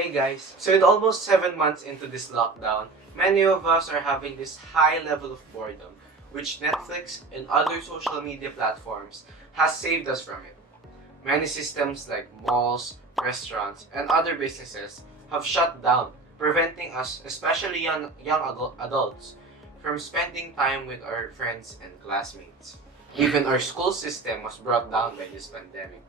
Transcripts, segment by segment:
Hey guys! So with almost 7 months into this lockdown, many of us are having this high level of boredom, which Netflix and other social media platforms has saved us from it. Many systems like malls, restaurants, and other businesses have shut down, preventing us, especially young adults, from spending time with our friends and classmates. Even our school system was brought down by this pandemic.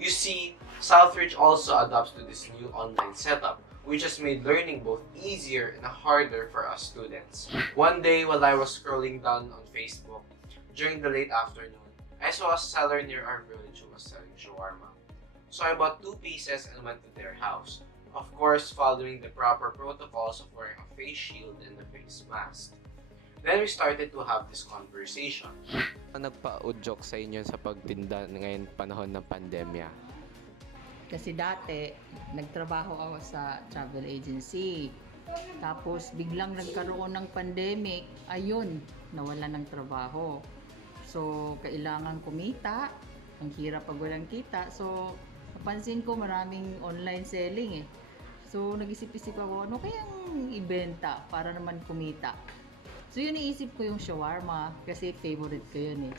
You see, Southridge also adopts to this new online setup, which has made learning both easier and harder for us students. One day, while I was scrolling down on Facebook during the late afternoon, I saw a seller near our village who was selling shawarma. So I bought 2 pieces and went to their house, of course following the proper protocols of wearing a face shield and a face mask. Then we started to have this conversation. Ano nagpa-udyok sa inyo sa pagtinda ngayon panahon ng pandemya? Kasi dati, nagtrabaho ako sa travel agency. Tapos, biglang nagkaroon ng pandemic, ayun, nawala ng trabaho. So, kailangan kumita. Ang hirap pag walang kita. So, napansin ko maraming online selling eh. So, nag-isip-isip ako, ano kayang ibenta para naman kumita? So, yun iisip ko yung shawarma kasi favorite ko yun eh.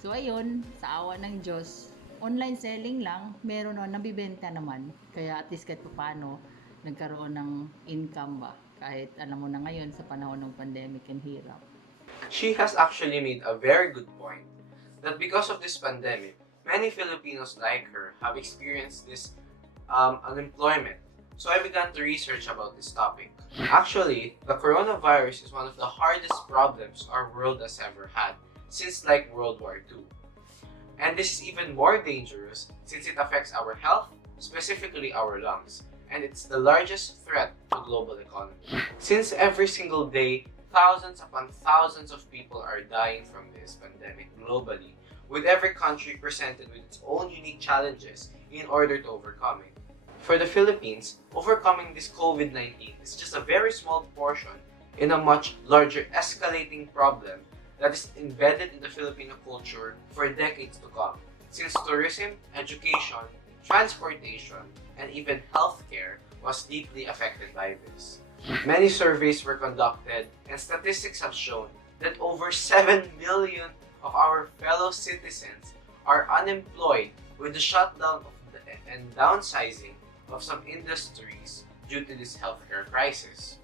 So, ayun, sa awa ng Diyos, online selling lang, meron o, nabibenta naman. Kaya at least kahit paano, nagkaroon ng income ba? Kahit alam mo na ngayon sa panahon ng pandemic and hirap. She has actually made a very good point that because of this pandemic, many Filipinos like her have experienced this unemployment. So I began to research about this topic. Actually, the coronavirus is one of the hardest problems our world has ever had since like World War II. And this is even more dangerous since it affects our health, specifically our lungs, and it's the largest threat to global economy. Since every single day, thousands upon thousands of people are dying from this pandemic globally, with every country presented with its own unique challenges in order to overcome it. For the Philippines, overcoming this Covid19 is just a very small portion in a much larger escalating problem that is embedded in the Filipino culture for decades to come, since tourism, education, transportation, and even healthcare was deeply affected by this. Many surveys were conducted, and statistics have shown that over 7 million of our fellow citizens are unemployed with the shutdown and downsizing of some industries due to this healthcare crisis,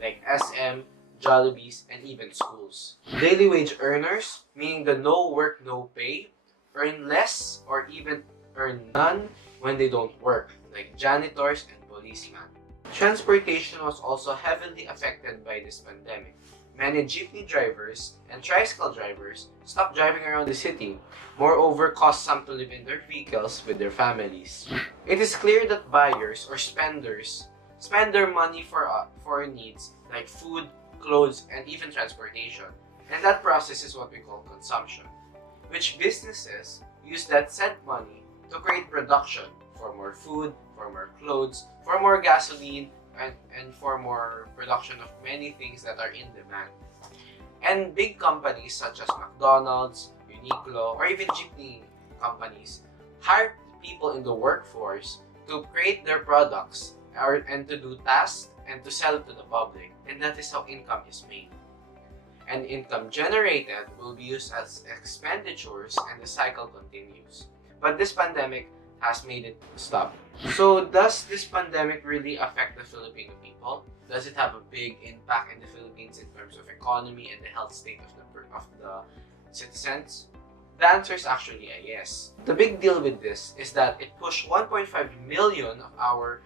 like SM, Jollibees, and even schools. Daily wage earners, meaning the no work, no pay, earn less or even earn none when they don't work, like janitors and policemen. Transportation was also heavily affected by this pandemic. Many jeepney drivers and tricycle drivers stopped driving around the city, moreover caused some to live in their vehicles with their families. It is clear that buyers or spenders spend their money for needs like food, clothes, and even transportation, and that process is what we call consumption, which businesses use that said money to create production for more food, for more clothes, for more gasoline, and for more production of many things that are in demand. And big companies such as McDonald's, Uniqlo, or even jeepney companies hire people in the workforce to create their products and to do tasks and to sell it to the public. And that is how income is made. And income generated will be used as expenditures and the cycle continues. But this pandemic has made it stop. So does this pandemic really affect the Filipino people? Does it have a big impact in the Philippines in terms of economy and the health state of the citizens? The answer is actually a yes. The big deal with this is that it pushed 1.5 million of our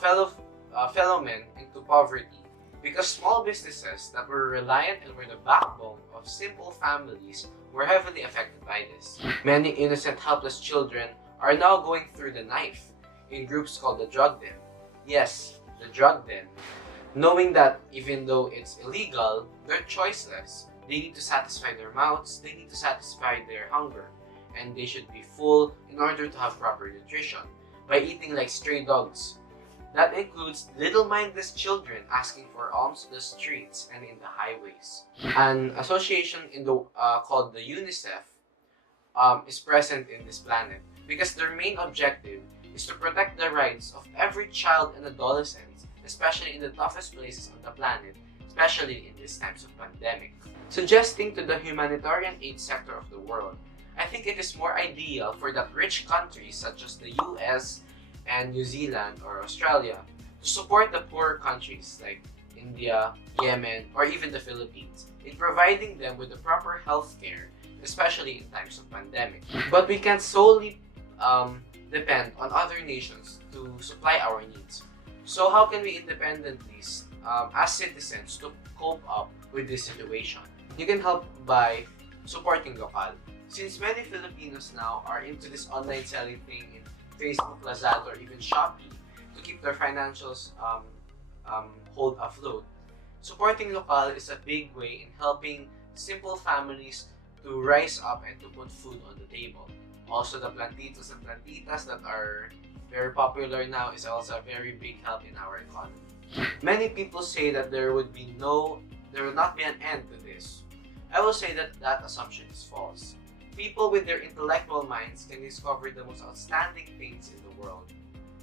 fellow men into poverty because small businesses that were reliant and were the backbone of simple families were heavily affected by this. Many innocent, helpless children are now going through the knife in groups called the drug den. Yes, the drug den. Knowing that even though it's illegal, they're choiceless. They need to satisfy their mouths, they need to satisfy their hunger, and they should be full in order to have proper nutrition by eating like stray dogs. That includes little mindless children asking for alms in the streets and in the highways. An association called the UNICEF is present in this planet because their main objective is to protect the rights of every child and adolescent, especially in the toughest places on the planet, especially in these times of pandemic. Suggesting to the humanitarian aid sector of the world, I think it is more ideal for that rich countries such as the US and New Zealand or Australia to support the poorer countries like India, Yemen, or even the Philippines in providing them with the proper health care, especially in times of pandemic. But we can't solely depend on other nations to supply our needs. So how can we independently, as citizens, to cope up with this situation? You can help by supporting local. Since many Filipinos now are into this online selling thing in Facebook, Lazada, or even Shopee to keep their financials hold afloat, supporting local is a big way in helping simple families to rise up and to put food on the table. Also, the plantitos and plantitas that are very popular now is also a very big help in our economy. Many people say that there would not be an end to this. I will say that that assumption is false. People with their intellectual minds can discover the most outstanding things in the world.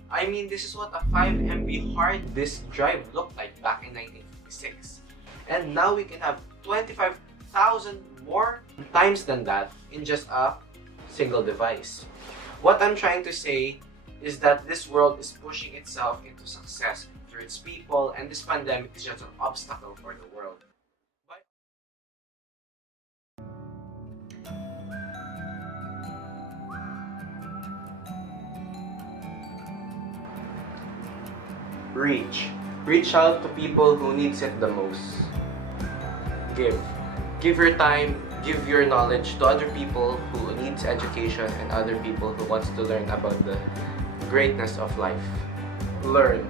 I mean, this is what a 5 MB hard disk drive looked like back in 1956. And now we can have 25,000 more times than that in just a single device. What I'm trying to say is that this world is pushing itself into success through its people, and this pandemic is just an obstacle for the world. Reach out to people who needs it the most. Give your time, give your knowledge to other people who needs education and other people who wants to learn about the greatness of life. Learn.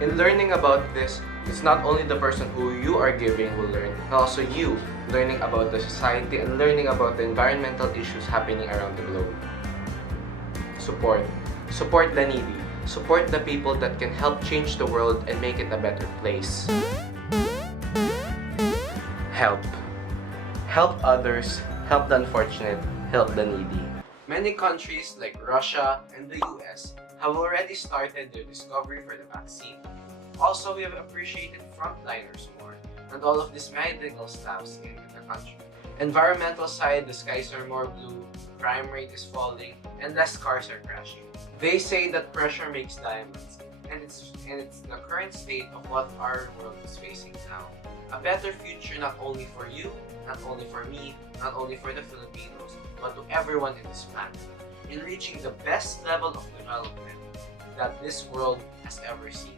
In learning about this, it's not only the person who you are giving will learn, but also you learning about the society and learning about the environmental issues happening around the globe. Support. Support the needy. Support the people that can help change the world and make it a better place. Help. Help others, help the unfortunate, help the needy. Many countries like Russia and the US have already started their discovery for the vaccine. Also, we have appreciated frontliners more and all of these medical staffs in the country. Environmental side, the skies are more blue, crime rate is falling, and less cars are crashing. They say that pressure makes diamonds, and it's the current state of what our world is facing now. A better future not only for you, not only for me, not only for the Filipinos, but to everyone in this planet, in reaching the best level of development that this world has ever seen.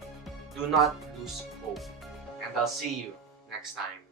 Do not lose hope, and I'll see you next time.